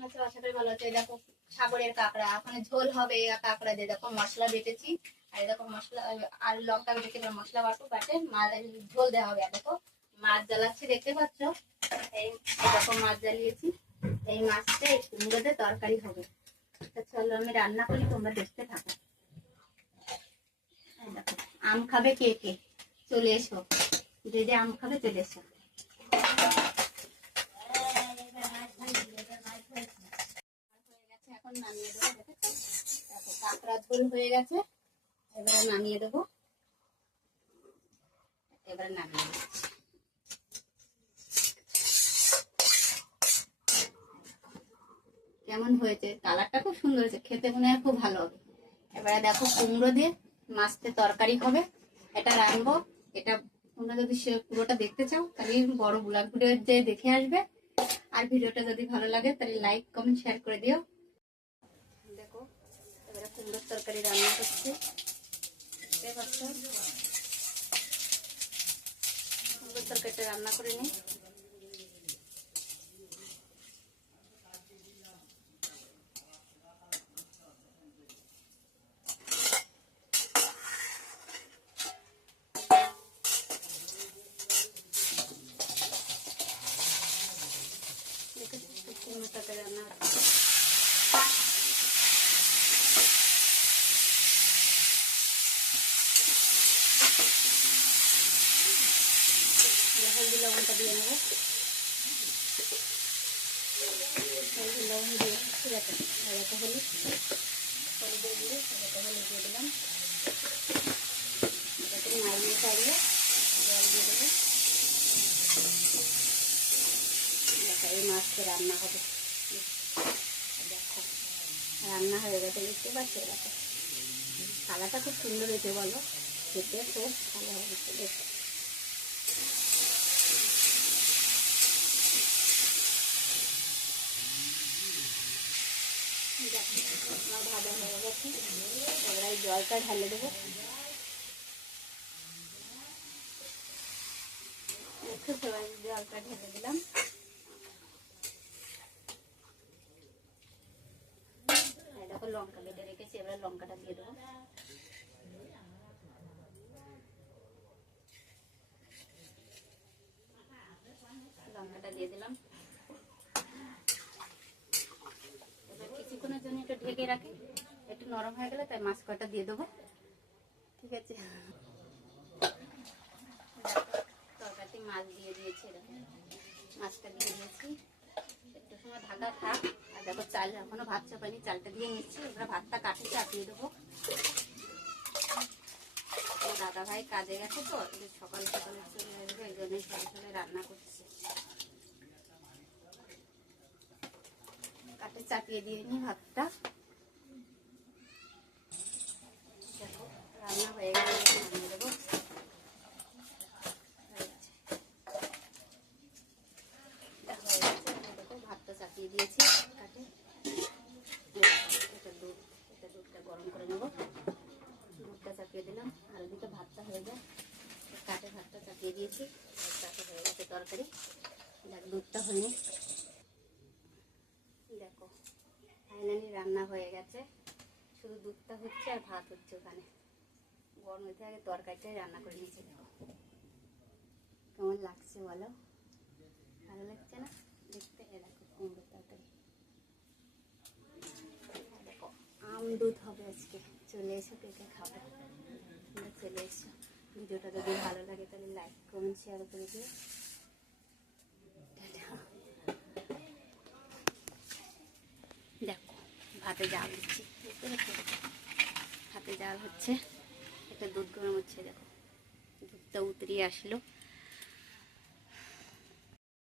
কেমন আছো আশা করি ভালো আছে দেখো সাগরের কাঁকড়া, ওখানে ঝোল হবে কাঁকড়া দিয়ে দেখো মশলা বেটেছি। আর দেখো মশলা আর লঙ্কা বেটেছি, এবার মশলা বাটু বাটে মাছ ঝোল দেওয়া হবে। আর দেখো মাছ জ্বালাচ্ছি, দেখতে পাচ্ছ? এই দেখো মাছ জ্বালিয়েছি। এই মাছটা এই তরকারি হবে। চলো আমি রান্না করি, তোমরা দেখতে থাকো। আম খাবে কে কে? চলে এসো। যে যে আম খাবে চলে এসো হয়ে গেছে কেমন হয়েছে? কালারটা খুব সুন্দর হয়েছে। খেতে মনে হয় খুব ভালো হবে। এবারে দেখো, কুমড়ো দিয়ে মাছতে তরকারি হবে। এটা রাখব এটা তোমরা যদি সে পুরোটা দেখতে চাও, তাহলে বড় ব্লগ ভিডিও যে দেখে আসবে। আর ভিডিওটা যদি ভালো লাগে, তাহলে লাইক কমেন্ট শেয়ার করে দিও। কুমড়োর তরকারি রান্না করছি। দেখতে পাচ্ছ কুমড়োর তরকারিটা রান্না করে নিই। কুমড়োর তরকারি রান্না হলদি লবণটা দিয়ে নেব। হলদি লবণ দিয়ে ঠিক আছে হলুদ। হলুদ দিয়ে হালকা হলুদ দিয়ে দিলাম। নাড়িয়ে চাড়িয়ে জল দিয়ে দেবো। দেখো, এই মাছটা রান্না হবে। দেখো, রান্না হয়ে গেছে, দেখতে পাচ্ছ? দেখো, কালারটা খুব সুন্দর হয়েছে, বলো। খেতে খুব ভালো হয়েছে, দেখো। এবার জলটা ঢালে দেবো জলটা ঢেলে দিলাম দেখো লঙ্কা কেটে রেখেছি, এবার লঙ্কাটা দিয়ে দেবো লঙ্কাটা দিয়ে দিলাম এবার কিছুক্ষণের জন্য একটু ঢেকে রাখি। একটু নরম হয়ে গেলে তাই মাছ কটা দিয়ে দেবো। ঠিক আছে? তরকারিতে মাছ দিয়ে দিয়েছি, এরকম। মাছটা দিয়ে দিয়েছি। একটু সময় ঢাকা থাক। আর দেখো চাল এখনও ভাত চাপানি চালটা দিয়ে নিচ্ছি। এবার ভাতটা কাঠে চাপিয়ে দেবো। দাদা ভাই কাজে গেছে তো সকাল সকালে চলে আসবে, এই জন্যই সকালে রান্না করছি। কাঠে চাপিয়ে দিয়ে নি ভাতটা দেখো রান্না হয়ে গেলে নামিয়ে দেবো হয়েছে। এটা হয়ে গেছে, এই দেখো ভাতটা চাপিয়ে দিয়েছি কাঠে এটা দুধ, এটা দুধটা গরম করে নেব। দুধটা চাপিয়ে দিলাম। আর ওদিকে ভাতটা হয়ে যায় কাঠে ভাতটা চাপিয়ে দিয়েছি। আর হয়ে গেছে তরকারি। দেখ, দুধটা হয়নি। দেখো ফাইনালি রান্না হয়ে গেছে। শুধু দুধটা হচ্ছে আর ভাত হচ্ছে ওখানে। গরম হইতে আগে তরকারিটাই রান্না করে নিয়েছি। দেখো কেমন লাগছে বলো? ভালো লাগছে না? আম দুধ হবে আজকে। চলে এসো, কে খাবে? তোমরা চলে এসো। ভিডিওটা যদি ভালো লাগে তাহলে লাইক কমেন্ট শেয়ার করে দিও। দেখো, ভাতে জাল দিচ্ছি। বুঝতে হাতে জাল হচ্ছে। একটা দুধ গরম হচ্ছে, দেখো। দুধটা উতরিয়ে আসলো।